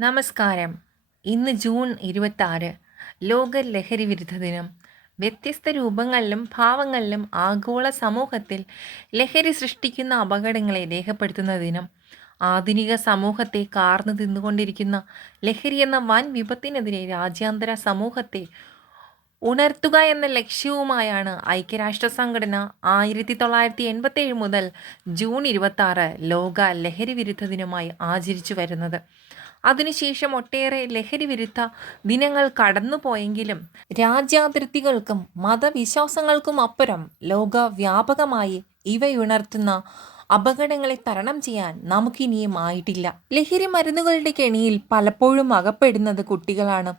നമസ്കാരം. ഇന്ന് ജൂൺ ഇരുപത്തി ലോക ലഹരി വിരുദ്ധ ദിനം. വ്യത്യസ്ത രൂപങ്ങളിലും ഭാവങ്ങളിലും ആഗോള സമൂഹത്തിൽ ലഹരി സൃഷ്ടിക്കുന്ന അപകടങ്ങളെ രേഖപ്പെടുത്തുന്ന ദിനം. ആധുനിക സമൂഹത്തെ കാർന്നു തിന്നുകൊണ്ടിരിക്കുന്ന ലഹരി എന്ന വൻ വിപത്തിനെതിരെ രാജ്യാന്തര സമൂഹത്തെ ഉണർത്തുക എന്ന ലക്ഷ്യവുമായാണ് ഐക്യരാഷ്ട്ര സംഘടന ആയിരത്തി തൊള്ളായിരത്തി എൺപത്തേഴ് മുതൽ ജൂൺ ഇരുപത്തി ലോക ലഹരി വിരുദ്ധ ദിനമായി ആചരിച്ചു വരുന്നത്. അതിനുശേഷം ഒട്ടേറെ ലഹരി വിരുദ്ധ ദിനങ്ങൾ കടന്നുപോയെങ്കിലും രാജ്യാതിർത്തികൾക്കും മതവിശ്വാസങ്ങൾക്കും അപ്പുറം ലോകവ്യാപകമായി ഇവയുണർത്തുന്ന അപകടങ്ങളെ തരണം ചെയ്യാൻ നമുക്കിനിയും ആയിട്ടില്ല. ലഹരി മരുന്നുകളുടെ കെണിയിൽ പലപ്പോഴും അകപ്പെടുന്നത് കുട്ടികളാണ്.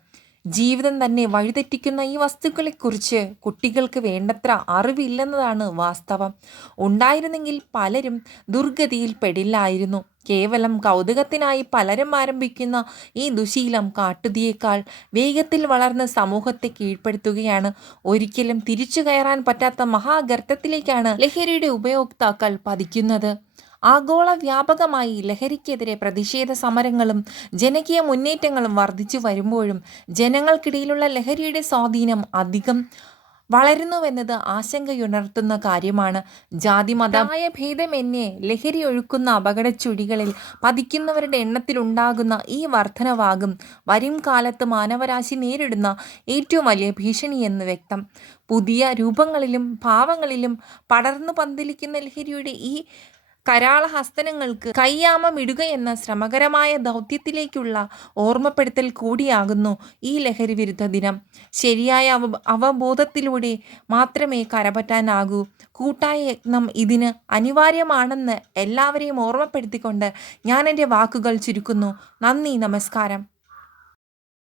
ജീവിതം തന്നെ വഴിതെറ്റിക്കുന്ന ഈ വസ്തുക്കളെക്കുറിച്ച് കുട്ടികൾക്ക് വേണ്ടത്ര അറിവില്ലെന്നതാണ് വാസ്തവം. ഉണ്ടായിരുന്നെങ്കിൽ പലരും ദുർഗതിയിൽ പെടില്ലായിരുന്നു. കേവലം കൗതുകത്തിനായി പലരും ആരംഭിക്കുന്ന ഈ ദുശീലം കാട്ടുതിയേക്കാൾ വേഗത്തിൽ വളർന്ന സമൂഹത്തെ കീഴ്പ്പെടുത്തുകയാണ്. ഒരിക്കലും തിരിച്ചു കയറാൻ പറ്റാത്ത മഹാഗർത്തത്തിലേക്കാണ് ലഹരിയുടെ ഉപയോക്താക്കൾ പതിക്കുന്നത്. ആഗോള വ്യാപകമായി ലഹരിക്കെതിരെ പ്രതിഷേധ സമരങ്ങളും ജനകീയ മുന്നേറ്റങ്ങളും വർദ്ധിച്ചു വരുമ്പോഴും ജനങ്ങൾക്കിടയിലുള്ള ലഹരിയുടെ സ്വാധീനം അധികം വളരുന്നുവെന്നത് ആശങ്കയുണർത്തുന്ന കാര്യമാണ്. ജാതി ഭേദം ഭേദമെന്നേ ലഹരി ഒഴുക്കുന്ന അപകടച്ചുഴികളിൽ പതിക്കുന്നവരുടെ എണ്ണത്തിലുണ്ടാകുന്ന ഈ വർധനവാകും. വരും കാലത്ത് മാനവരാശി നേരിടുന്ന ഏറ്റവും വലിയ ഭീഷണിയെന്ന് വ്യക്തം. പുതിയ രൂപങ്ങളിലും ഭാവങ്ങളിലും പടർന്നു പന്തലിക്കുന്ന ലഹരിയുടെ ഈ കരാളഹസ്തനങ്ങൾക്ക് കയ്യാമമിടുക എന്ന ശ്രമകരമായ ദൗത്യത്തിലേക്കുള്ള ഓർമ്മപ്പെടുത്തൽ കൂടിയാകുന്നു ഈ ലഹരി വിരുദ്ധ ദിനം. ശരിയായ അവ അവബോധത്തിലൂടെ മാത്രമേ കരപറ്റാനാകൂ. കൂട്ടായ യത്നം ഇതിന് അനിവാര്യമാണെന്ന് എല്ലാവരെയും ഓർമ്മപ്പെടുത്തിക്കൊണ്ട് ഞാൻ എന്റെ വാക്കുകൾ ചുരുക്കുന്നു. നന്ദി നമസ്കാരം.